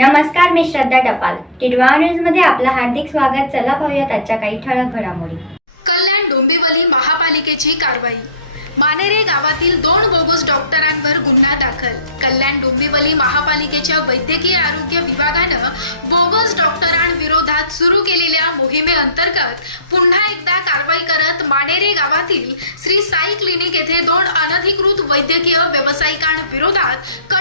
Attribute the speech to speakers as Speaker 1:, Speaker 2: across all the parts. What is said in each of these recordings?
Speaker 1: नमस्कार मी श्रद्धा टपाल. टिडवा न्यूजमध्ये आपलं हार्दिक स्वागत. चला पाहूयात आजच्या काही ठळक घडामोडी.
Speaker 2: कल्याण डोंबिवली महापालिकेची कारवाई. मानेरे गावातील दोन बोगस डॉक्टरांवर गुन्हा दाखल. कल्याण डोंबिवली महापालिकेच्या वैद्यकीय आरोग्य विभागानं बोगस डॉक्टरांविरोधात सुरू केलेल्या मोहिमेअंतर्गत पुन्हा एकदा कारवाई करत मानेरे गावातील श्री साई क्लिनिक येथे दोन अनधिकृत वैद्यकीय व्यावसायिकांविरोधात कठोर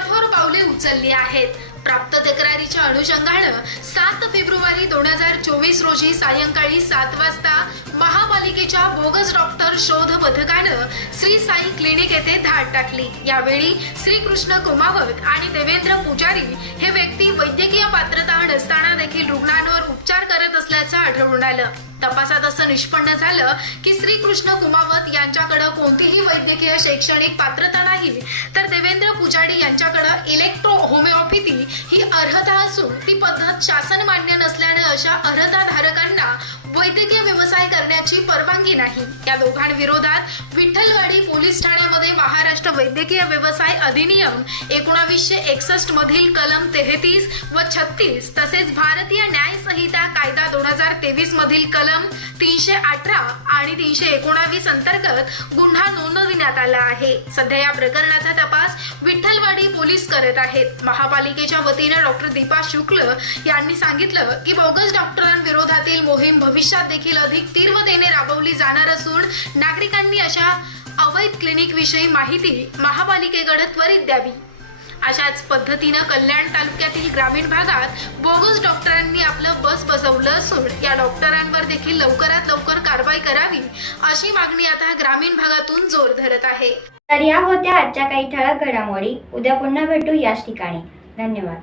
Speaker 2: पावले उचलली आहेत. प्राप्त तक्रारीच्या अनुषंगानं सात फेब्रुवारी दोन हजार चोवीस रोजी सायंकाळी सात वाजता महापालिकेच्या बोगस डॉक्टर शोध पथकानं श्री साई क्लिनिक येथे धाड टाकली. यावेळी श्रीकृष्ण कुमावत आणि देवेंद्र पुजारी हे व्यक्ती वैद्यकीय पात्रता नसताना देखील रुग्णांवर उपचार करत असल्याचं आढळून आलं. तपासात असं निष्पन्न झालं की श्रीकृष्ण कुमावत यांच्याकडे कोणतीही वैद्यकीय शैक्षणिक पात्रता नाही तर यांच्याकडे इलेक्ट्रो होमिओपॅथी ही अर्हता असून ती पद्धत शासन मान्य नसल्याने अशा अर्हताधारकांना वैद्यकीय व्यवसाय करण्याची परवानगी नाही. या दोघांविरोधात विठ्ठलवाडी पोलीस ठाणे वैद्यकीय व्यवसाय अधिनियम एकोणावीसशे एकसष्ट मधील कलम तेहतीस व छत्तीस तसेच भारतीय न्याय संहिता कायदा दोन हजार तेवीस मधील कलम तीनशे अठरा आणि तीनशे एकोणावीस अंतर्गत गुन्हा नोंदविण्यात आला आहे. सध्या या प्रकरणाचा तपास विठ्ठलवाडी पोलीस करत आहेत. महापालिकेच्या वतीने डॉक्टर दीपा शुक्ल यांनी सांगितलं की बोगस डॉक्टरांविरोधातील मोहीम भविष्यात देखील अधिक तीव्रतेने राबवली जाणार असून नागरिकांनी अशा अवैध क्लिनिक विषयी माहिती महापालिकेकडे त्वरित द्यावी. अशाच पद्धतीनं कल्याण तालुक्यातील ग्रामीण भागात बोगस डॉक्टरांनी आपलं बस बसवलं असून या डॉक्टरांवर देखील लवकरात लवकर कारवाई करावी अशी मागणी आता ग्रामीण भागातून जोर धरत आहे.
Speaker 1: तर या होत्या आजच्या काही ठळक घडामोडी. उद्या पुन्हा भेटू याच ठिकाणी. धन्यवाद.